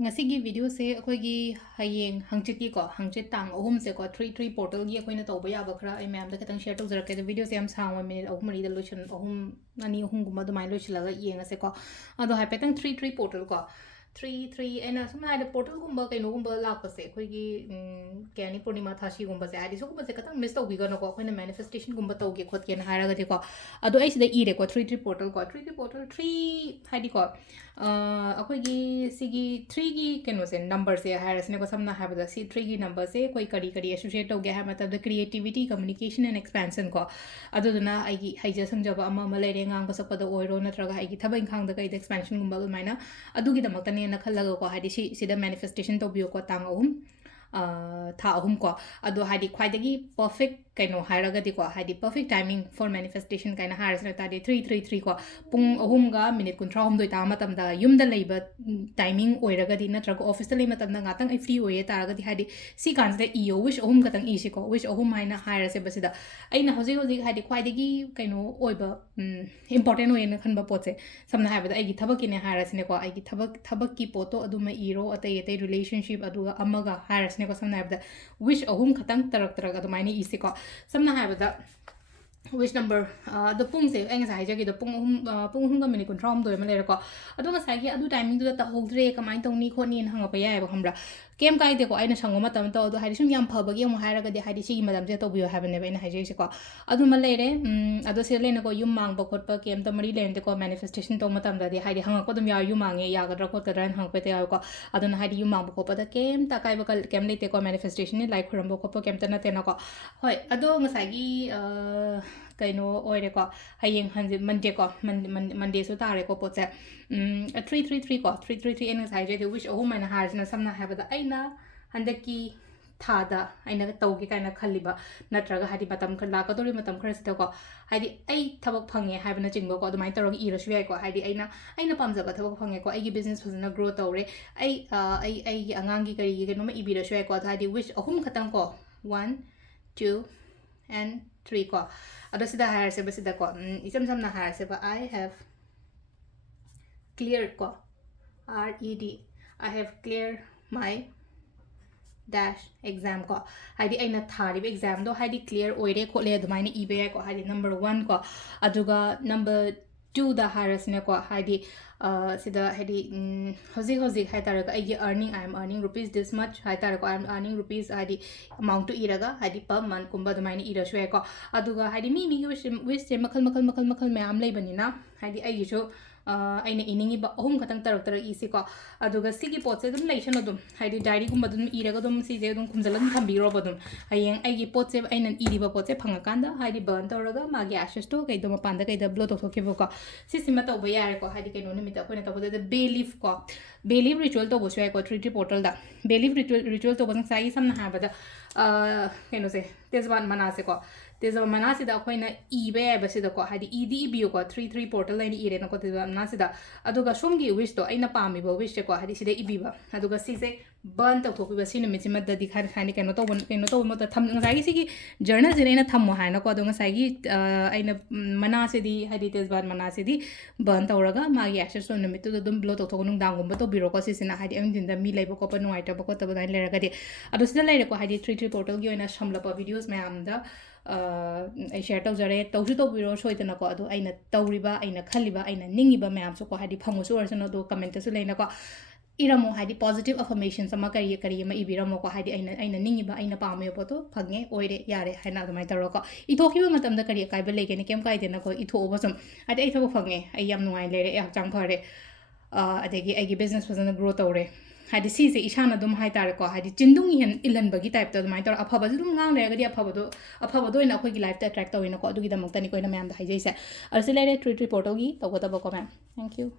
ngasi video se akhoi gi hayeng hangchiti ko hangchit tang ahum se ko 33 portal gi akhoi na tawba ya bakra ai ma'am da katang share tawjara ke video se am sang wa minute ahum ri da lotion ahum ani ahum guma do mai lochila ga yenga se ko ado ha petang 33 portal ko 33 and some had a portal gumba kai no gumba la pase akhoi gi kani purnima thashi gumba se adi so gumba se katang miss tawbi ga no ko akhoi na manifestation gumba tawge khot ke na hara ga de ko ado ai se da ire ko 33 portal ko 33 portal 3 hadi ko akhoi gi sigi 3 gi keno se number se hara se ne ko samna ha ba si 3 gi number se koi kari kari associate tawge ha matab the creativity communication and expansion ko ado duna ai gi haija sangjaba ama ma lere ngang ba sakpa da oiro natraga ai gi thaba inkhang da kai expansion gumba maina adu gi damak tane na khalaga ko hadi si da manifestation tawbiyo ko tang ahum tha ahum ko ado hadi khwaidagi perfect kaino hairaga di ko hadi perfect timing for manifestation kaina harasna ta de 333 ko pung ahum ga minute kunthra hom doi ta matam da yum da leiba timing oiraga di natraga office da lei matam da ngatang ai free oye taraga di hadi si kan da io wish ahum katang i si ko wish ahum haina harase basida aina hoji hoji hadi khwaidagi kaino oiba important oye na khanba potse samna habada ai gi thabak ine harasne ko ai gi thabak ki poto aduma iro atai atai relationship aduga amaga harasne ko samna habada wish ahum khatang tarak tarak adumaini isi ko samna habada wish number the pung se ang sai jagi the pung ga mini kun rom do ma le ko adu nga sai gi adu timing du ta hogdre kamai tong ni kho ni hang pa ya ba hamra kem kai de ko aina sangoma tam to adu hari sum yam pha ba gi mo haira ga de hari si madam je to biyo ha bane ba ina hai je ko adu ma le re adu se le na ko yum mang ba khot pa kem ta mari le de ko manifestation to matam da de hari hang ko dum ya yum mang ya ga dra ko ta ran hang pe te ko adu na hari yum mang ba ko pa da kem ta kai ba kem le te ko manifestation ni like khuram ba ko pa kem ta na te na ko hoi adu nga sai gi kaino oire ko hayeng hanji monday ko monday so tare ko poche 333 ko 333 en sai je wish oh man har na samna ha ba aina handaki thada aina tawge kaina khaliba natraga hadi matam khala ka dori matam khara sta ko hadi ai thabak phange haibna chingbo ko adumai tarog irasu yai ko hadi aina pamja ka thabak phange ko ai gi business phazana grow tawre ai angang gi kari gi no ma ibirasu yai ko hadi wish ahum khatang ko 1 2 and 3 ko ado sida hire se basida ko isam sam na hire se ba I have cleared ko red I have cleared my dash exam ko hadi aina thari exam do hadi clear oire ko le adumai ni ibe ko hadi number 1 ko aduga number 2 da hires ne ko hadi sida hadi hozi hai taraga ai earning I am earning rupees this much hai taraga I am earning rupees hadi amount to iraga hadi per month kumba dumai ni ira shwe ko aduga hadi mi wish se makal me am lei banina hadi ai jo aina iningi ba ahum khatang tarak isi ko aduga sigi pot se dum leishan odum hadi diary gum badum iraga dum si je dum kumjalan thambi ro badum hayeng ai gi pot se aina iri ba pot se phanga kanda hadi burn tawraga magi ashes to kai dum panda kai da blow to thoke ko si sima to ba yare ko hadi kai no nimita ko na to the bay leaf ko bay leaf ritual to bo shwai ko 3 portal da bay leaf ritual to bang sai sam na ha ba da kai no se tezwan mana se ko tezwa mana si da khoi na ibe ba si da ko hadi idi bio ko 3 portal line ire na ko tezwa mana si da aduga somgi wish to aina pami ba wish ko hadi si da ibi ba aduga si se burn to thoki ba si nimit si madda dikhar khani keno to mo ta tham ngai si gi journal si na tham mo ha na ko aduga sai gi aina mana si di hadi tezwa mana si di burn to raga ma gi access to nimit to dum blow to thok nung dang gum ba to biro ko si sina hadi ang din da mi lai ba ko pa nungai ta ba ko ta ba dai le raga di adu si da lai ko hadi 3 portal gi oina shamla pa videos ma am da ai share tawjare tawsu tawbiro soidana ko adu aina tawriba aina khaliba aina ningiba mayam so ko hadi phangu so arsana do comment su leina ko iramo hadi positive affirmations ama kari ma ibiramo ko hadi aina ningiba aina pame poto phange oire yare haina adumai taro ko ithokiba matam da kari kai ba lege ne kem kai dena ko itho obasum hadi ai thabo phange ai yam nuai lere ai chang phare adegi ai gi business fazana grow tawre hadi si se ishana dum hai tar ko hadi chindung yan ilan bagi type to mai tar aphaba dum ngang le gadi aphaba do ina khoi gi life ta attract to ina ko adu gi damak tani ko ina ma'am da hai jai se arsile 3 portal gi to ko ta ba ko ma'am thank you